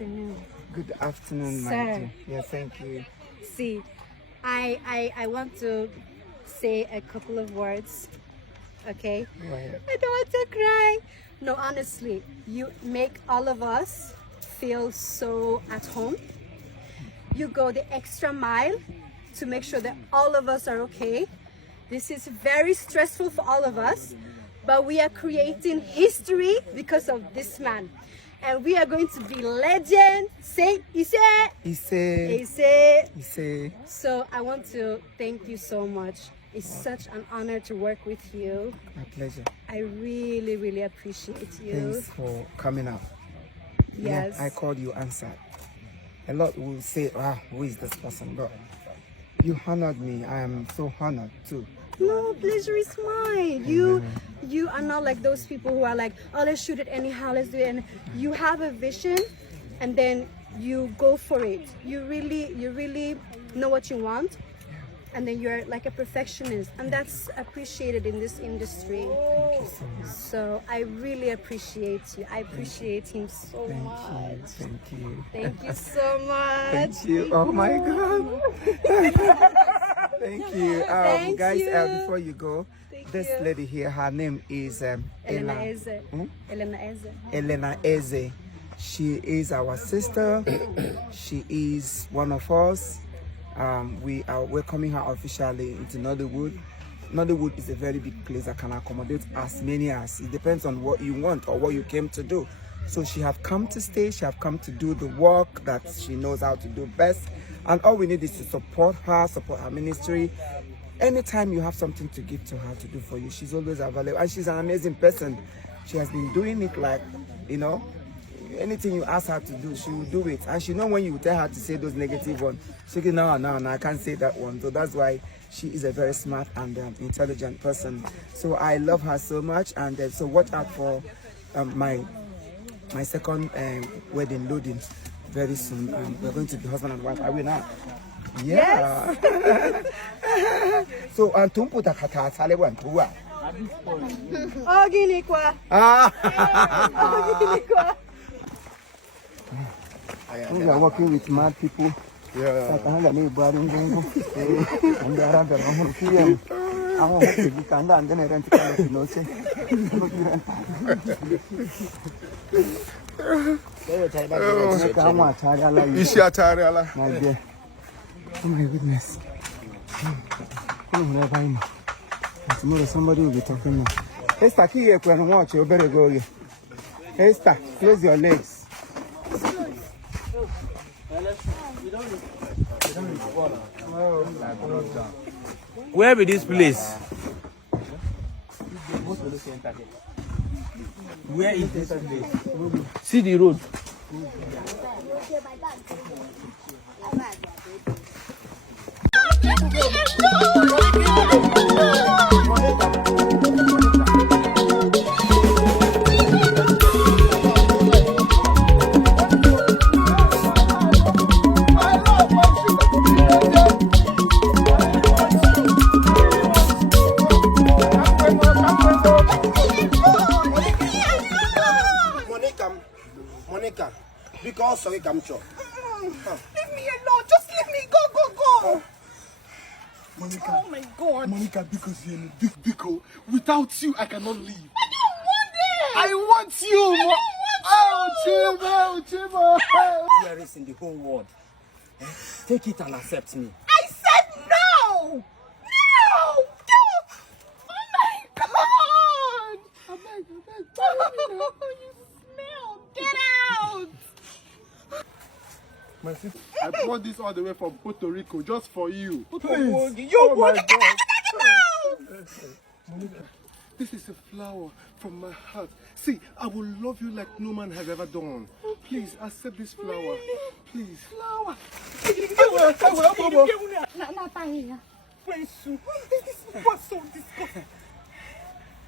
afternoon. Good afternoon, my Sir. dear. Yeah, thank you. See, I want to say a couple of words, okay? Right. I don't want to cry. No, honestly, you make all of us feel so at home. You go the extra mile to make sure that all of us are okay. This is very stressful for all of us, but we are creating history because of this man. And we are going to be legend. Say, Ise. So I want to thank you so much. It's such an honor to work with you. My pleasure. I really, really appreciate you. Thanks for coming out. Yes. Yeah, I called you, answered. A lot will say, who is this person? But you honored me. I am so honored too. No, pleasure is mine. You are not like those people who are like, oh, let's shoot it anyhow, let's do it. And you have a vision, and then you go for it. You really know what you want, and then you're like a perfectionist, and that's appreciated in this industry. Thank you so much. So I really appreciate you. I appreciate him so much. Thank you. Thank you so much. Thank you. Oh my God. Thank you. Thank guys, you. Before you go, this you. lady here, her name is Elena Eze. Elena Eze. Elena Eze. She is our sister. She is one of us. We are welcoming her officially into Nollywood. Nollywood is a very big place that can accommodate as many as. It depends on what you want or what you came to do. So she have come to stay. She have come to do the work that she knows how to do best. And all we need is to support her ministry. Anytime you have something to give to her to do for you, she's always available. And she's an amazing person. She has been doing it like, anything you ask her to do, she will do it. And she know when you tell her to say those negative ones, she can, no, I can't say that one. So that's why she is a very smart and intelligent person. So I love her so much. And so watch out for my second wedding loading very soon. We're going to be husband and wife. Are we now? Yeah. Yes. So Antumpu takata salewan tuwa. Oginikwa. Oginikwa. We are working with mad people. Yeah. Oh my goodness. Tomorrow somebody will be talking now. Esther, watch, you better go here. Esther, close your legs. Where be this place? Where is this place? See the road. Monica, because sorry, come to. Leave me alone. Just leave me. Go. Monica. Oh my God. Monica, because you're in a big hole. Without you, I cannot leave. I don't want it. I want you. Oh, Chibo. There is in the whole world. Take it and accept me. I said no. No. Oh my God. I beg. Oh, you smell. Get out. My sister, I brought this all the way from Puerto Rico just for you. Please. Oh my God. Monica, this is a flower from my heart. See, I will love you like no man has ever done. Please accept this flower. Please. Flower. What's so disgusting?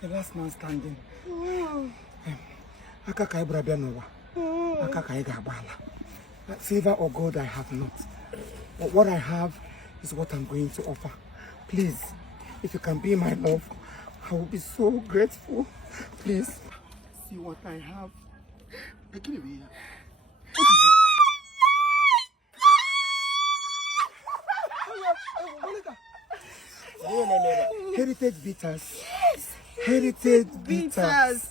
The last man standing. Akakai Brabianova. Akakai Gabala. Silver or gold I have not. But what I have is what I'm going to offer. Please, if you can be my love, I will be so grateful. Please. See what I have. Hey, give it here. Heritage bitters. Yes. Heritage bitters.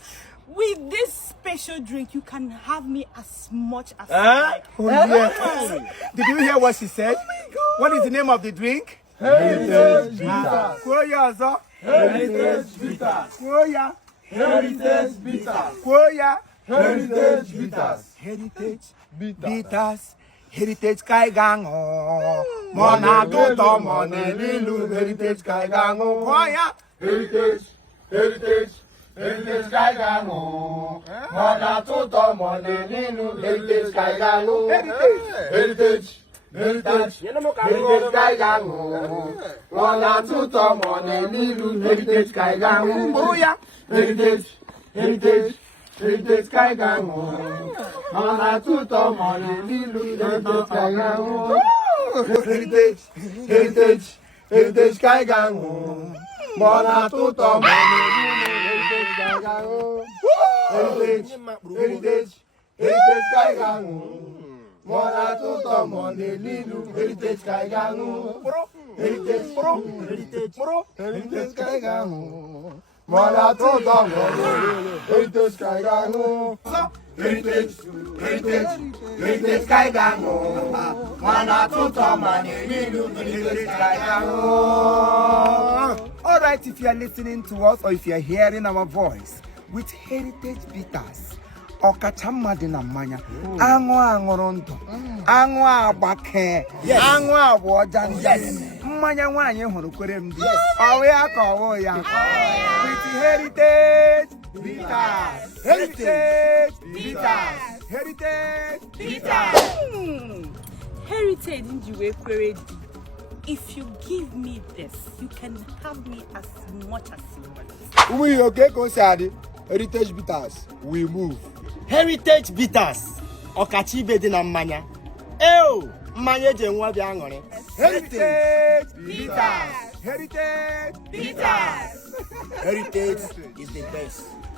With this special drink, you can have me as much as you like. Oh, yes. Did you hear what she said? Oh my God. What is the name of the drink? Heritage bitters. Koya, sir. Heritage bitters. Koya. Heritage bitters. Koya. Heritage bitters. Heritage bitters. Heritage kaigango. Mona tuto mone lilu. Heritage kaigango. Koya. Heritage. Heritage. Heritage kaigango. Mona tuto mone lilu. Heritage kaigango. Heritage. Heritage. Heritage kaigango. Mona tuto mone lilu. Heritage kaigango. Koya. Heritage. Heritage. Heritage kaigango. Mona tuto mone lilu. Heritage kaigango. Heritage. Heritage. Heritage kaigango. Mona tuto mone lilu. Heritage kaigango. Heritage. Heritage. Heritage kaigango. Mona tuto mone lilu. Heritage kaigango. Heritage. Heritage. Heritage kaigango. Mona tuto mone lilu. Heritage kaigango. Heritage. Heritage. Heritage kaigango. Mona tuto mone lilu. Heritage kaigango. All right, if you are listening to us or if you are hearing our voice with heritage bitters, ọkachamma dị na mmanya, aṅụ aṅụrụ ndụ, aṅụ agbake, aṅụ abụ ọja ndị, mmanya nwaanyị hụrụ kwere m dị, ọwụ ya ka ọwụ ya, with heritage bitters, heritage bitters, heritage bitters. Heritage Njiwe Kweredi. If you give me this, you can have me as much as you want. We okay, Kosadi. Heritage bitters, we move. Heritage bitters. Ọkachibe dị na mmanya. Eo, mmanya eji nwa bịa aṅụrị. Heritage bitters, heritage bitters. Heritage is the best.